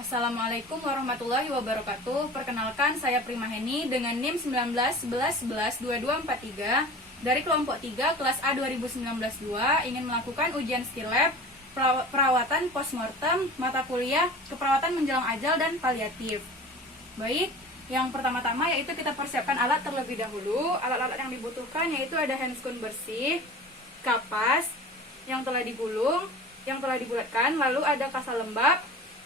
Assalamualaikum warahmatullahi wabarakatuh. Perkenalkan, saya Prima Heni dengan NIM 1911112243 dari kelompok 3 kelas A 2019-2 ingin melakukan ujian skill lab perawatan postmortem mata kuliah keperawatan menjelang ajal dan paliatif. Baik, yang pertama-tama yaitu kita persiapkan alat terlebih dahulu. Alat-alat yang dibutuhkan yaitu ada handscoon bersih, kapas yang telah digulung, yang telah dibulatkan, lalu ada kasa lembab,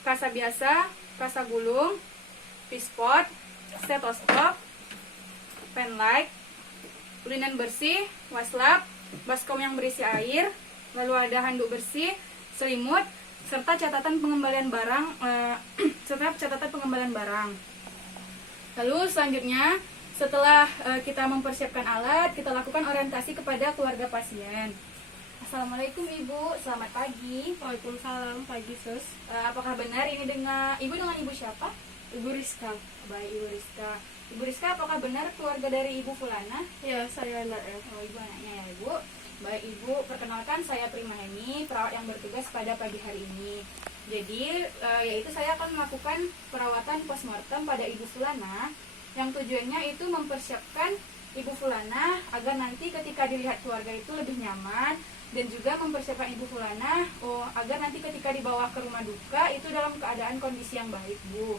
kasa biasa, kasa gulung, pispot, stetoskop, pen light, linen bersih, waslap, baskom yang berisi air, lalu ada handuk bersih, selimut, serta catatan pengembalian barang, Lalu selanjutnya, setelah kita mempersiapkan alat, kita lakukan orientasi kepada keluarga pasien. Assalamualaikum Ibu, selamat pagi. Waalaikumsalam, pagi Sus. Apakah benar ini dengan Ibu siapa? Ibu Rizka. Baik, Ibu Rizka. Ibu Rizka, apakah benar keluarga dari Ibu Fulana? Ya, saya anaknya. Oh, Ibu anaknya ya Ibu. Baik Ibu, perkenalkan saya Prima Heni, perawat yang bertugas pada pagi hari ini. Jadi, yaitu saya akan melakukan perawatan postmortem pada Ibu Fulana, yang tujuannya itu mempersiapkan Ibu Fulana agar nanti ketika dilihat keluarga itu lebih nyaman, dan juga mempersiapkan Ibu Fulana agar nanti ketika dibawa ke rumah duka itu dalam keadaan kondisi yang baik, Bu.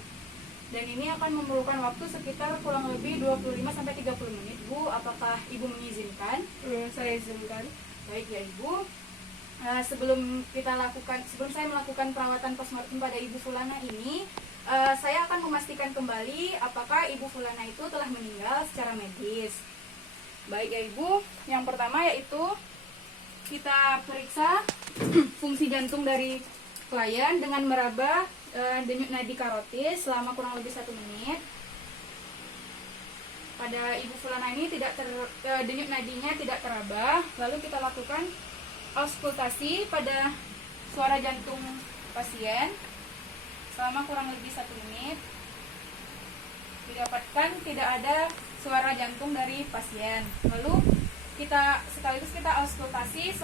Dan ini akan memerlukan waktu sekitar kurang lebih 25-30 menit, Bu. Apakah Ibu mengizinkan? Saya izinkan. Baik ya Ibu. Sebelum saya melakukan perawatan postmortem pada Ibu Fulana ini, saya akan memastikan kembali apakah Ibu Fulana itu telah meninggal secara medis. Baik ya Ibu. Yang pertama yaitu kita periksa fungsi jantung dari klien dengan meraba denyut nadi karotis selama kurang lebih 1 menit. Pada Ibu Fulana ini denyut nadinya tidak teraba. Lalu kita lakukan auskultasi pada suara jantung pasien selama kurang lebih 1 menit. Didapatkan tidak ada suara jantung dari pasien. Lalu kita auskultasi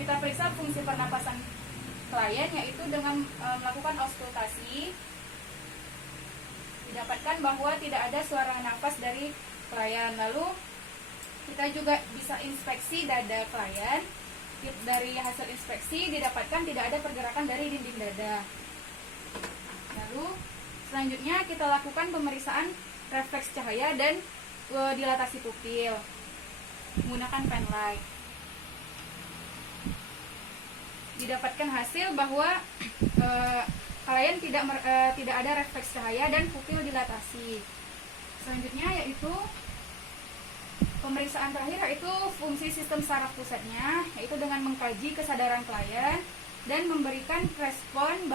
kita periksa fungsi pernapasan klien, yaitu dengan melakukan auskultasi didapatkan bahwa tidak ada suara nafas dari klien. Lalu kita juga bisa inspeksi dada klien. Dari hasil inspeksi didapatkan tidak ada pergerakan dari dinding dada. Lalu selanjutnya kita lakukan pemeriksaan refleks cahaya dan dilatasi pupil menggunakan pen light. Didapatkan hasil bahwa klien tidak ada refleks cahaya dan pupil dilatasi. Selanjutnya yaitu pemeriksaan terakhir, yaitu fungsi sistem saraf pusatnya, yaitu dengan mengkaji kesadaran klien dan memberikan respon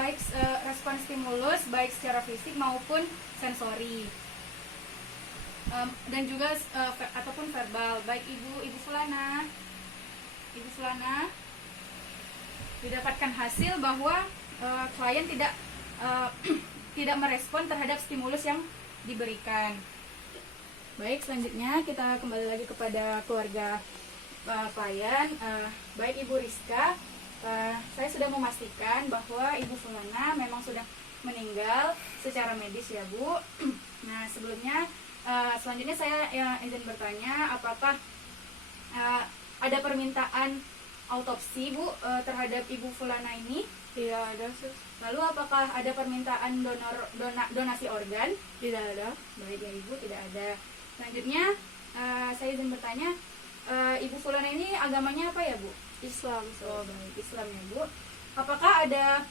stimulus baik secara fisik maupun sensori. Dan juga ataupun verbal. Baik Ibu Fulana didapatkan hasil bahwa klien tidak merespon terhadap stimulus yang diberikan. Baik, selanjutnya kita kembali lagi kepada keluarga klien. Baik Ibu Rizka, saya sudah memastikan bahwa Ibu Fulana memang sudah meninggal secara medis ya Bu. Nah, selanjutnya saya izin bertanya, apakah ada permintaan autopsi Bu terhadap Ibu Fulana ini? Tidak ada Sus. Lalu apakah ada permintaan donasi organ? Tidak ada. Baik ya Ibu, tidak ada. Selanjutnya saya izin bertanya, Ibu Fulana ini agamanya apa ya Bu? Islam. Oh baik, Islam ya Bu. Apakah ada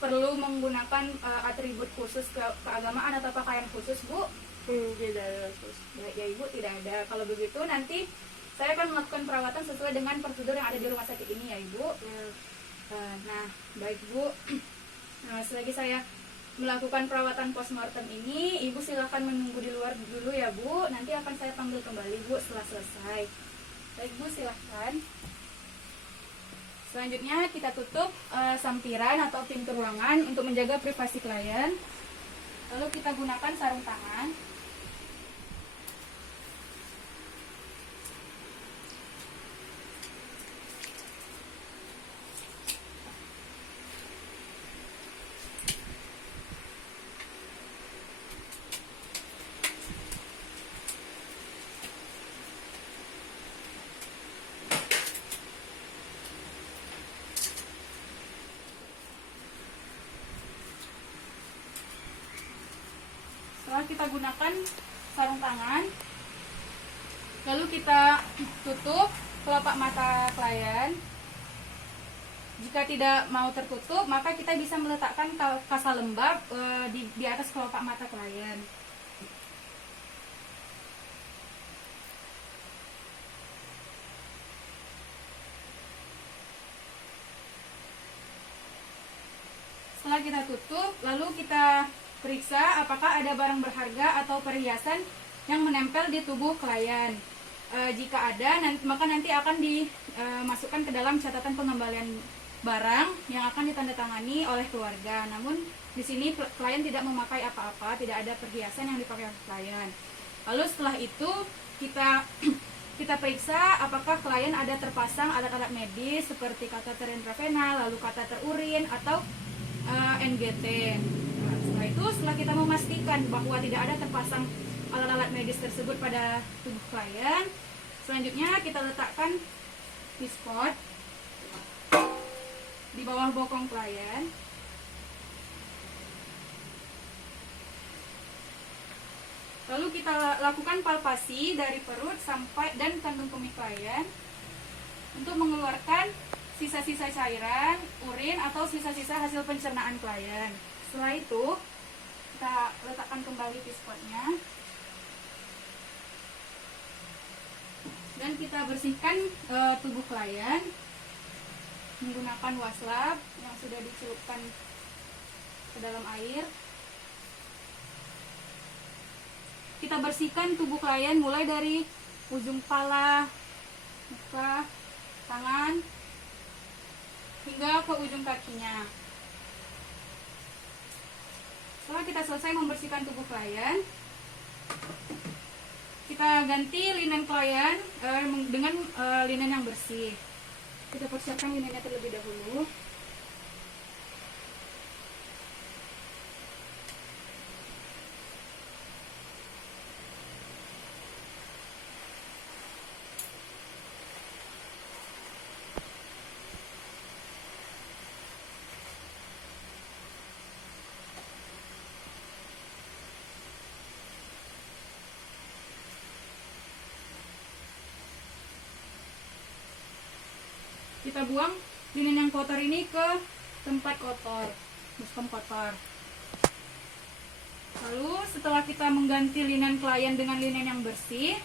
perlu menggunakan atribut khusus keagamaan atau pakaian khusus Bu? Tidak ada Sus. Baik ya Ibu, tidak ada. Kalau begitu nanti saya akan melakukan perawatan sesuai dengan prosedur yang ada di rumah sakit ini ya Ibu. Nah, baik Bu. Selagi saya melakukan perawatan postmortem ini, Ibu silakan menunggu di luar dulu ya Bu. Nanti akan saya panggil kembali Bu setelah selesai. Baik Bu, silakan. Selanjutnya kita tutup sampiran atau pintu ruangan untuk menjaga privasi klien. Lalu kita gunakan sarung tangan. kita gunakan sarung tangan. Lalu kita tutup kelopak mata klien. Jika tidak mau tertutup, maka kita bisa meletakkan kasa lembab di atas kelopak mata klien. Setelah kita tutup, lalu kita periksa apakah ada barang berharga atau perhiasan yang menempel di tubuh klien. Jika ada, maka nanti akan dimasukkan ke dalam catatan pengembalian barang yang akan ditandatangani oleh keluarga. Namun di sini klien tidak memakai apa-apa, tidak ada perhiasan yang dipakai oleh klien. Lalu setelah itu kita periksa apakah klien ada terpasang alat-alat medis seperti kateter intravenal, lalu kateter urin atau NGT. Nah, setelah kita memastikan bahwa tidak ada terpasang alat-alat medis tersebut pada tubuh klien, selanjutnya kita letakkan pispot di bawah bokong klien. Lalu kita lakukan palpasi dari perut sampai dan kandung kemih klien untuk mengeluarkan sisa-sisa cairan, urin atau sisa-sisa hasil pencernaan klien. Setelah itu kita letakkan kembali pispotnya dan kita bersihkan tubuh klien menggunakan waslab yang sudah dicelupkan ke dalam air. Kita bersihkan tubuh klien mulai dari ujung kepala, muka, tangan, hingga ke ujung kakinya. Setelah kita selesai membersihkan tubuh klien, kita ganti linen klien dengan linen yang bersih. Kita persiapkan linennya terlebih dahulu. Kita buang linen yang kotor ini ke tempat kotor, baskom kotor. Lalu setelah kita mengganti linen klien dengan linen yang bersih,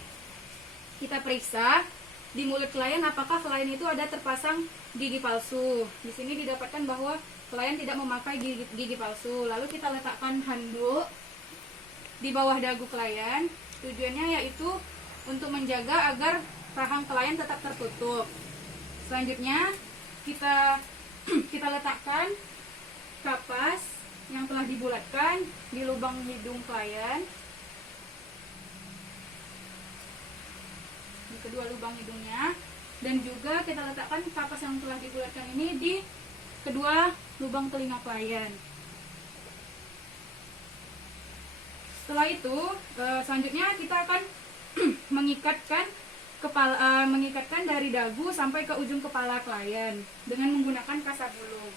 kita periksa di mulut klien apakah klien itu ada terpasang gigi palsu. Di sini didapatkan bahwa klien tidak memakai gigi palsu. Lalu kita letakkan handuk di bawah dagu klien. Tujuannya yaitu untuk menjaga agar rahang klien tetap tertutup. Selanjutnya kita letakkan kapas yang telah dibulatkan di lubang hidung klien, di kedua lubang hidungnya, dan juga kita letakkan kapas yang telah dibulatkan ini di kedua lubang telinga klien. Setelah itu selanjutnya kita akan mengikatkan dari dagu sampai ke ujung kepala klien dengan menggunakan kasa gulung.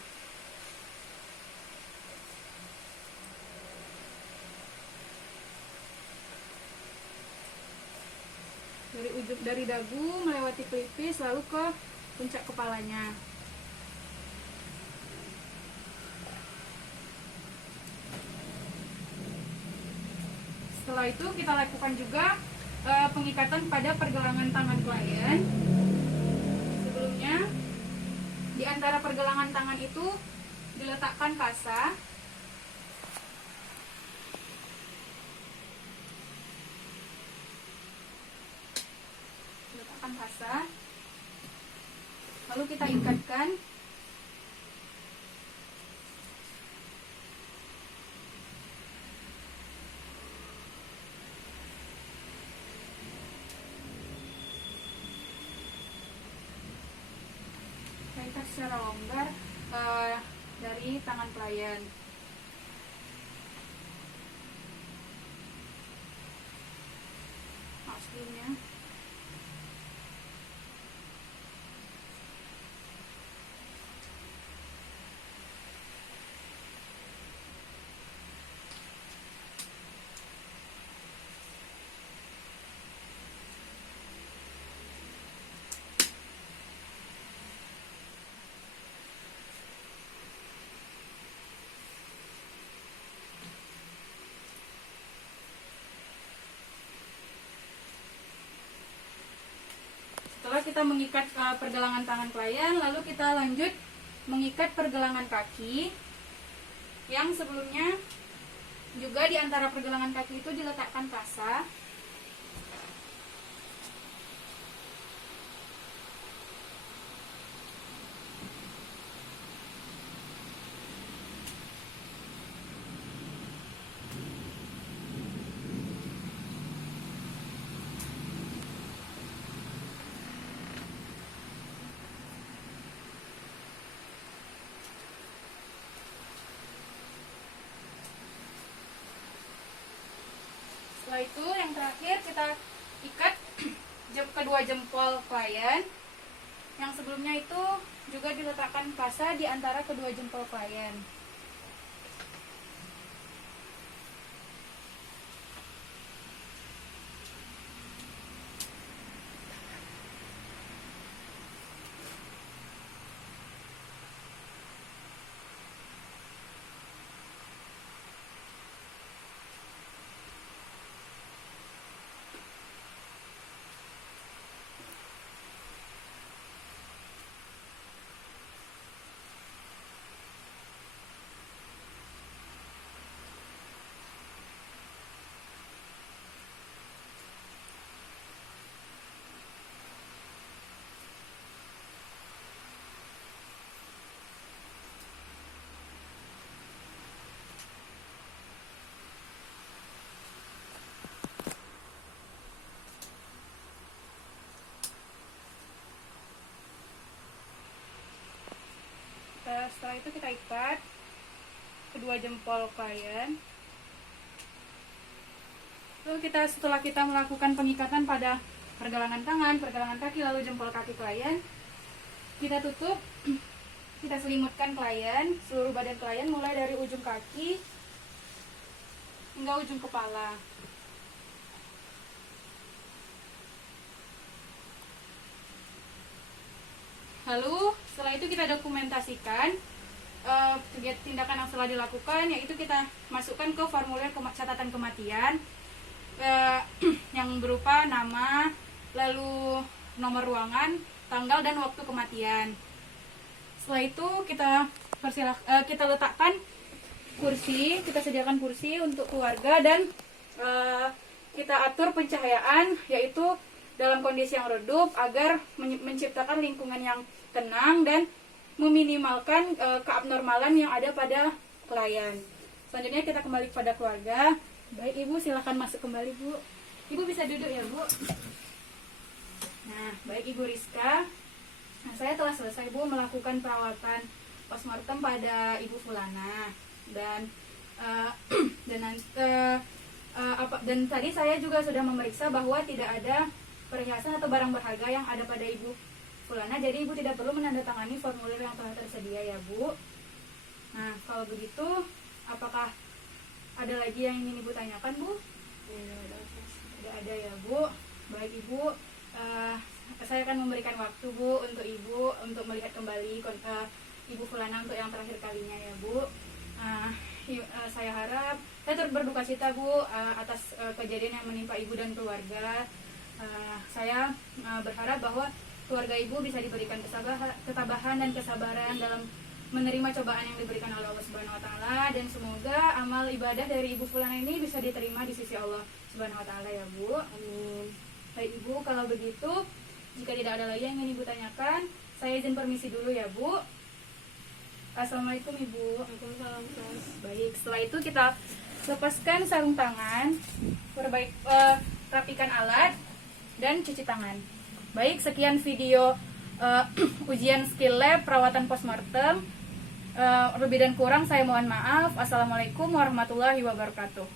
Dari dagu melewati pelipis lalu ke puncak kepalanya. Setelah itu kita lakukan juga pengikatan pada pergelangan tangan klien. Sebelumnya di antara pergelangan tangan itu diletakkan kasa. Lalu kita ikatkan secara longgar dari tangan klien. Aslinya kita mengikat pergelangan tangan klien, lalu kita lanjut mengikat pergelangan kaki. Yang sebelumnya juga di antara pergelangan kaki itu diletakkan kasa. Setelah itu yang terakhir kita ikat kedua jempol klien. Yang sebelumnya itu juga diletakkan kasa di antara kedua jempol klien. Setelah itu kita ikat kedua jempol klien. Lalu setelah kita melakukan pengikatan pada pergelangan tangan, pergelangan kaki, lalu jempol kaki klien, kita tutup, kita selimutkan klien, seluruh badan klien mulai dari ujung kaki hingga ujung kepala. Lalu setelah itu kita dokumentasikan kegiatan tindakan yang telah dilakukan, yaitu kita masukkan ke formulir catatan kematian yang berupa nama, lalu nomor ruangan, tanggal dan waktu kematian. Setelah itu kita letakkan kursi, kita sediakan kursi untuk keluarga dan kita atur pencahayaan, yaitu dalam kondisi yang redup agar menciptakan lingkungan yang tenang dan meminimalkan keabnormalan yang ada pada klien. Selanjutnya kita kembali kepada keluarga. Baik Ibu, silahkan masuk kembali Bu. Ibu bisa duduk ya Bu. Nah, baik Ibu Rizka. Nah, saya telah selesai Bu melakukan perawatan postmortem pada Ibu Fulana dan dan tadi saya juga sudah memeriksa bahwa tidak ada perhiasan atau barang berharga yang ada pada Ibu Fulana, jadi Ibu tidak perlu menandatangani formulir yang telah tersedia ya Bu. Nah, kalau begitu apakah ada lagi yang ingin Ibu tanyakan Bu? Tidak ada ya Bu. Baik Ibu, saya akan memberikan waktu Bu untuk Ibu untuk melihat kembali Ibu Fulana untuk yang terakhir kalinya ya Bu. Saya harap saya turut berduka cita Bu atas kejadian yang menimpa Ibu dan keluarga. Saya berharap bahwa keluarga Ibu bisa diberikan ketabahan dan kesabaran dalam menerima cobaan yang diberikan oleh Allah Subhanahu wa taala, dan semoga amal ibadah dari Ibu Fulana ini bisa diterima di sisi Allah Subhanahu wa taala ya Bu. Amin. Baik Ibu, kalau begitu jika tidak ada lagi yang ingin Ibu tanyakan, saya izin permisi dulu ya Bu. Assalamualaikum Ibu. Waalaikumsalam. Baik, setelah itu kita lepaskan sarung tangan, rapikan alat dan cuci tangan. Baik, sekian video ujian skill lab perawatan postmortem. Lebih dan kurang saya mohon maaf. Assalamualaikum warahmatullahi wabarakatuh.